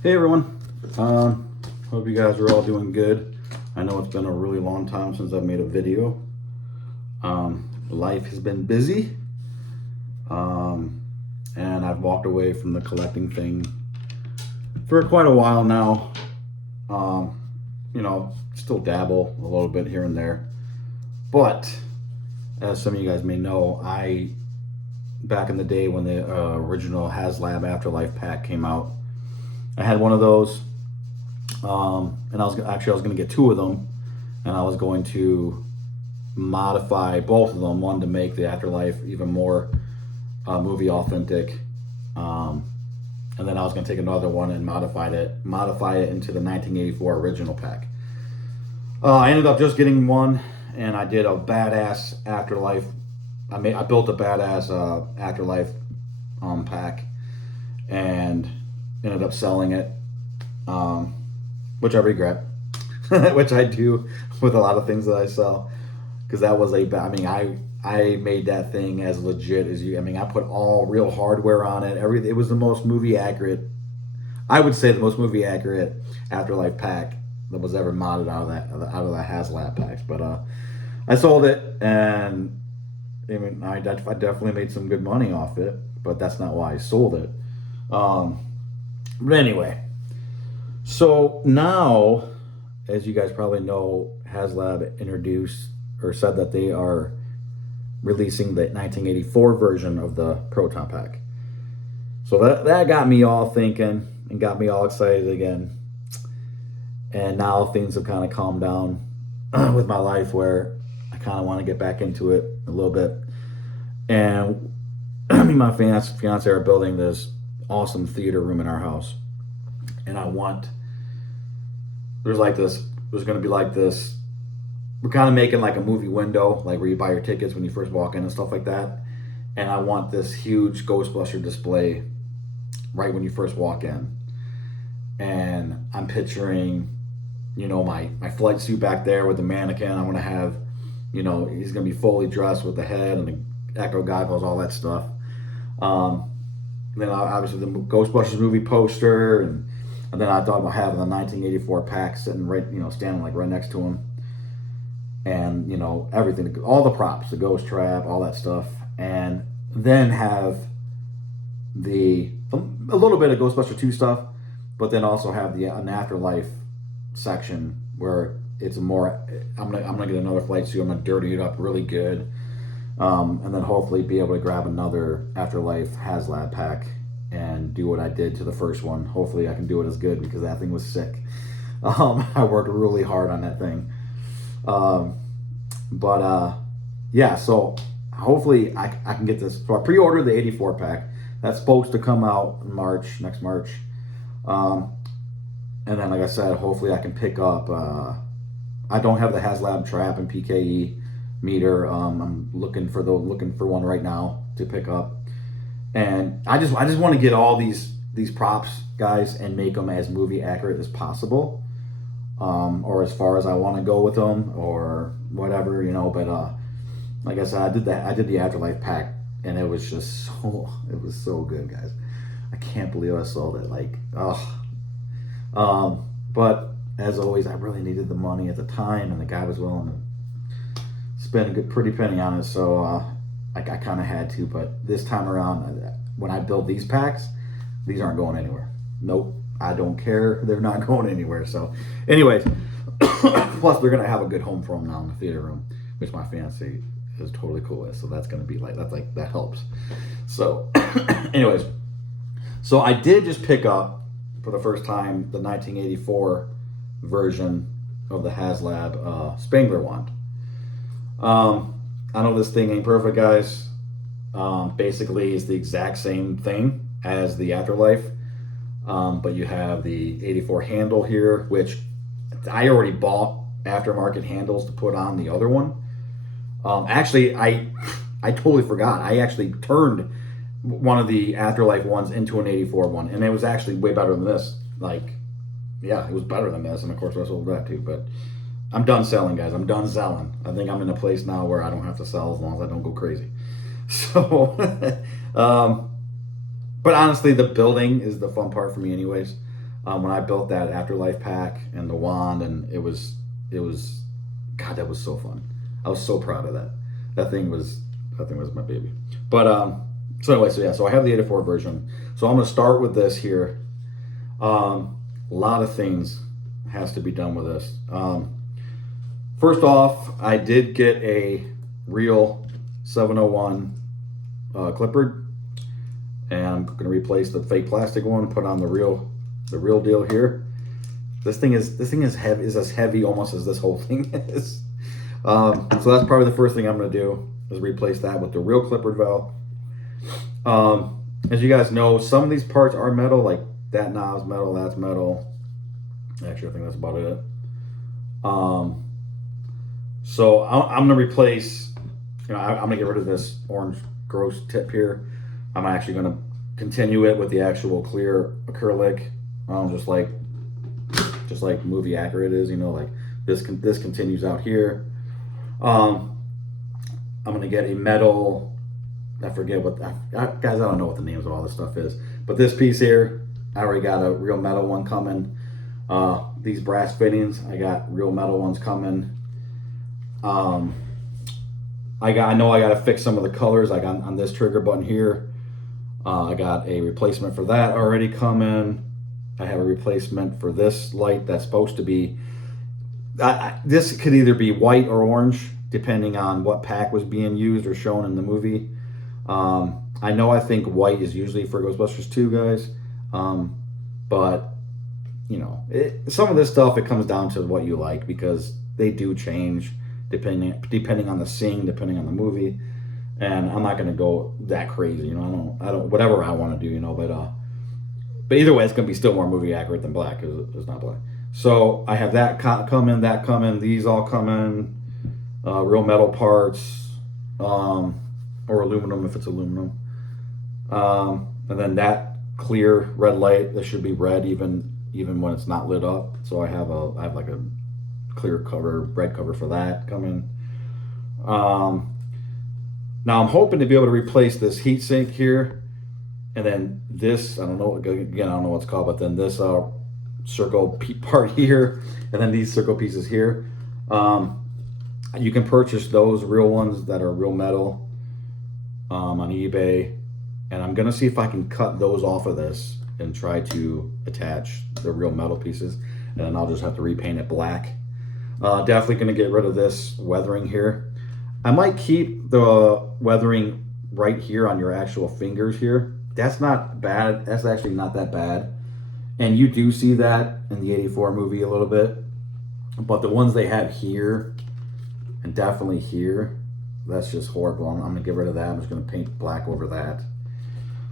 Hey everyone, hope you guys are all doing good. I know it's been a really long time since I've made a video. Life has been busy, um, and I've walked away from the collecting thing for quite a while now. Um, still dabble a little bit here and there, but as some of you guys may know, back in the day when the original HasLab Afterlife pack came out, I had one of those. And I was going to get two of them, and I was going to modify both of them. One to make the Afterlife even more movie authentic, and then I was going to take another one and modify it into the 1984 original pack. I ended up just getting one, and I did a badass Afterlife. I built a badass Afterlife pack, and ended up selling it. Which I regret, which I do with a lot of things that I sell, because that was I made that thing as legit as you. I mean, I put all real hardware on it. It was the most movie accurate. I would say the most movie accurate Afterlife pack that was ever modded out of that HasLab packs. But I sold it, and I definitely made some good money off it. But that's not why I sold it. But anyway. So now, as you guys probably know, HasLab introduced or said that they are releasing the 1984 version of the Proton Pack. So that got me all thinking and got me all excited again. And now things have kind of calmed down with my life, where I kind of want to get back into it a little bit. And me and my fiance are building this awesome theater room in our house. And there's going to be like this. We're kind of making like a movie window, like where you buy your tickets when you first walk in and stuff like that. And I want this huge Ghostbuster display right when you first walk in. And I'm picturing, my flight suit back there with the mannequin. I'm going to have, he's going to be fully dressed with the head and the echo goggles, all that stuff. Then obviously the Ghostbusters movie poster, and then I thought about having the 1984 pack sitting standing like right next to him, and everything, all the props, the ghost trap, all that stuff, and then have a little bit of Ghostbuster 2 stuff, but then also have an Afterlife section where it's more. I'm gonna get another flight suit. I'm gonna dirty it up really good. And then hopefully be able to grab another Afterlife HasLab pack and do what I did to the first one. Hopefully I can do it as good, because that thing was sick. I worked really hard on that thing. Yeah, so hopefully I can get this. So I pre-ordered the 84 pack. That's supposed to come out in next March. And then, like I said, hopefully I can pick up. I don't have the HasLab trap and PKE meter. I'm looking for one right now to pick up, and I just want to get all these props, guys, and make them as movie accurate as possible, or as far as I want to go with them, or whatever, But like I said, I did the Afterlife pack, and it was so good, guys. I can't believe I sold it. But as always, I really needed the money at the time, and the guy was willing to spend a good pretty penny on it, so I kind of had to. But this time around, when I build these packs, these aren't going anywhere. Nope, I don't care. They're not going anywhere. So, anyways, plus they're gonna have a good home for them now in the theater room, which my fiance is totally cool with. So that's gonna be that helps. So, anyways, so I did just pick up for the first time the 1984 version of the HasLab Spangler wand. I know this thing ain't perfect, guys. Basically, it's the exact same thing as the Afterlife, but you have the 84 handle here, which I already bought aftermarket handles to put on the other one. Actually, I totally forgot. I actually turned one of the Afterlife ones into an 84 one, and it was actually way better than this. It was better than this, and of course I sold that too, but I'm done selling, guys. I'm done selling. I think I'm in a place now where I don't have to sell as long as I don't go crazy. So, but honestly, the building is the fun part for me anyways. when I built that Afterlife pack and the wand, and it was, God, that was so fun. I was so proud of that. That thing was my baby. But so anyway, so yeah, so I have the 84 version. So I'm gonna start with this here. A lot of things has to be done with this. First off, I did get a real 701 Clippard, and I'm gonna replace the fake plastic one and put on the real deal here. This thing is heavy, is as heavy almost as this whole thing is. So that's probably the first thing I'm gonna do, is replace that with the real Clippard valve. As you guys know, some of these parts are metal, like that knob's metal, that's metal. Actually, I think that's about it. So I'm gonna replace, I'm gonna get rid of this orange gross tip here. I'm actually gonna continue it with the actual clear acrylic, just like movie accurate is, like this continues out here. I'm gonna get a metal, I forget what, guys, I don't know what the names of all this stuff is, but this piece here, I already got a real metal one coming. These brass fittings, I got real metal ones coming. I know I got to fix some of the colors, like on this trigger button here. I got a replacement for that already coming. I have a replacement for this light that's supposed to be, this could either be white or orange, depending on what pack was being used or shown in the movie. I think white is usually for Ghostbusters 2, guys. But, some of this stuff, it comes down to what you like, because they do change depending on the scene, depending on the movie. And I'm not going to go that crazy, I don't, whatever I want to do, but either way, it's going to be still more movie accurate than black, because it's not black. So I have that coming, these all coming, real metal parts, or aluminum if it's aluminum. And then that clear red light, this should be red even when it's not lit up. So I have like a clear cover, red cover for that coming. Now I'm hoping to be able to replace this heat sink here, and then this, I don't know what it's called, but then this circle part here, and then these circle pieces here. You can purchase those real ones that are real metal on eBay, and I'm gonna see if I can cut those off of this and try to attach the real metal pieces, and then I'll just have to repaint it black. Definitely gonna get rid of this weathering here. I might keep the weathering right here on your actual fingers here. That's not bad. That's actually not that bad. And you do see that in the 84 movie a little bit. But the ones they have here, and definitely here, that's just horrible. I'm gonna get rid of that. I'm just gonna paint black over that.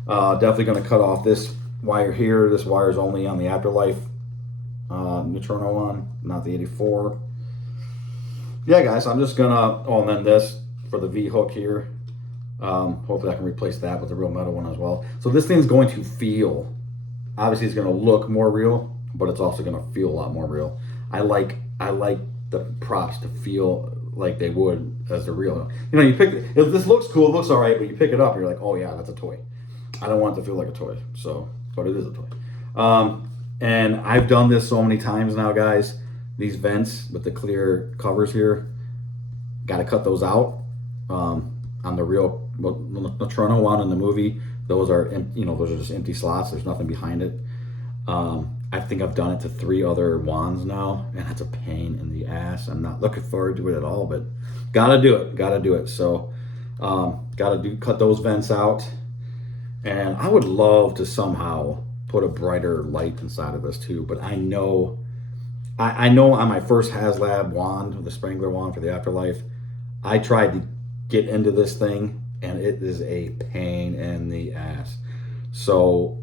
Definitely gonna cut off this wire here. This wire is only on the Afterlife Neutrino one, not the 84. Yeah, guys, I'm just gonna, and then this for the V-hook here. Hopefully I can replace that with the real metal one as well. So this thing's going to feel, obviously it's gonna look more real, but it's also gonna feel a lot more real. I like the props to feel like they would as the real. You pick, if this looks cool, it looks all right, but you pick it up and you're like, oh yeah, that's a toy. I don't want it to feel like a toy, but it is a toy. And I've done this so many times now, guys. These vents with the clear covers here, got to cut those out. On the real Neutrino one in the movie, those are just empty slots. There's nothing behind it. I think I've done it to 3 other wands now, and that's a pain in the ass. I'm not looking forward to it at all, but gotta do it. So cut those vents out, and I would love to somehow put a brighter light inside of this too. But I know on my first HasLab wand, the Spangler wand for the Afterlife, I tried to get into this thing, and it is a pain in the ass. So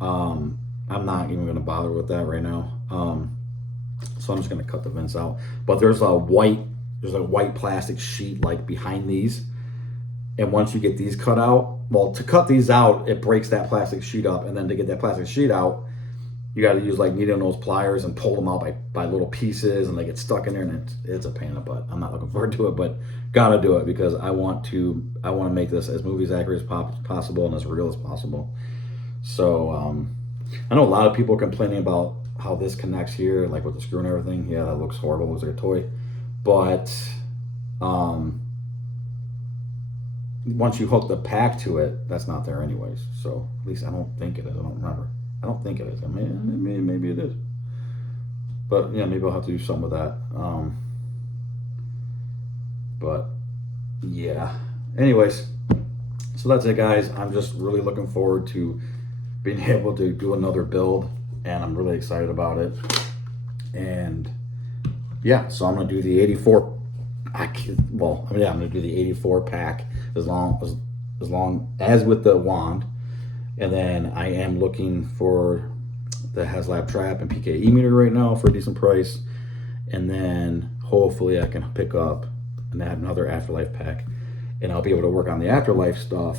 I'm not even going to bother with that right now. So I'm just going to cut the vents out. But there's a white plastic sheet like behind these, and once you get these cut out, well, to cut these out, it breaks that plastic sheet up, and then to get that plastic sheet out, you got to use like needle nose pliers and pull them out by little pieces, and they get stuck in there, and it's a pain in the butt. I'm not looking forward to it, but gotta do it because I want to make this as movies accurate as possible and as real as possible. So I know a lot of people are complaining about how this connects here, like with the screw and everything. Yeah, that looks horrible. It looks like a toy. But once you hook the pack to it, that's not there anyways. So at least I don't think it is. I don't remember. I don't think it is. I mean, maybe it is. But yeah, maybe I'll have to do something with that. But yeah. Anyways, so that's it, guys. I'm just really looking forward to being able to do another build, and I'm really excited about it. And yeah, so I'm gonna do the 84. I'm gonna do the 84 pack as long as with the wand, and then I am looking for the HasLab trap and PKE meter right now for a decent price, and then hopefully I can pick up another Afterlife pack, and I'll be able to work on the Afterlife stuff.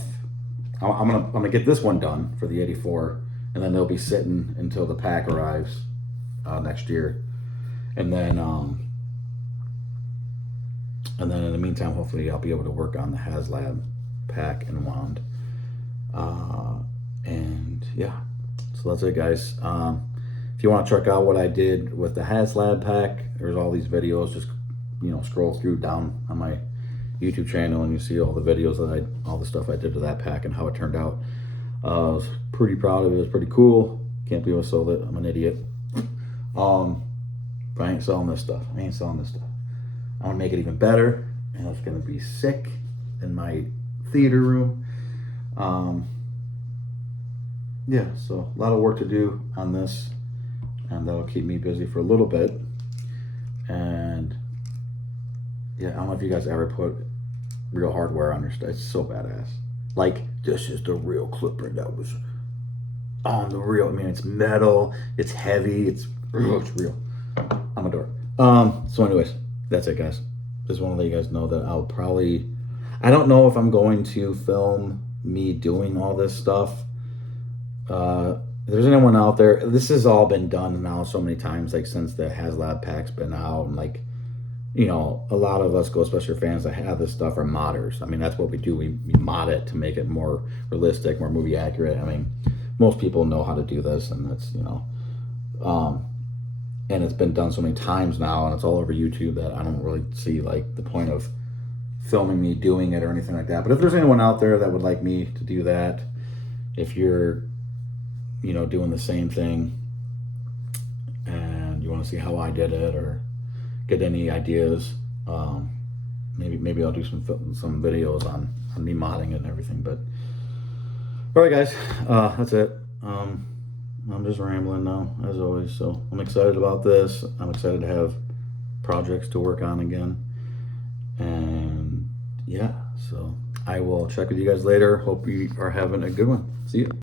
I'm gonna get this one done for the 84, and then they'll be sitting until the pack arrives next year, and then in the meantime, hopefully I'll be able to work on the HasLab pack and wand. And yeah, so that's it, guys. If you want to check out what I did with the HasLab pack, there's all these videos. Just scroll through down on my YouTube channel, and you see all the videos all the stuff I did to that pack and how it turned out. I was pretty proud of it. It was pretty cool. Can't believe I sold it. I'm an idiot. But I ain't selling this stuff. I want to make it even better, and it's going to be sick in my theater room. Yeah, so a lot of work to do on this, and that'll keep me busy for a little bit. And yeah, I don't know if you guys ever put real hardware on your stuff. It's so badass. Like, this is the real clipper that was on the real. I mean, it's metal, it's heavy, it's real. I'm a dork. So anyways, that's it, guys. Just want to let you guys know that I don't know if I'm going to film me doing all this stuff. If there's anyone out there, this has all been done now so many times, like since the HasLab pack's been out, and like, a lot of us Ghostbuster fans that have this stuff are modders. I mean, that's what we do. We mod it to make it more realistic, more movie accurate. I mean, most people know how to do this, and it's, and it's been done so many times now, and it's all over YouTube that I don't really see like the point of filming me doing it or anything like that. But if there's anyone out there that would like me to do that, if you're doing the same thing and you want to see how I did it or get any ideas, maybe I'll do some videos on me modding it and everything. But all right, guys, that's it. I'm just rambling now, as always. So I'm excited about this. I'm excited to have projects to work on again. And yeah, so I will check with you guys later. Hope you are having a good one. See you.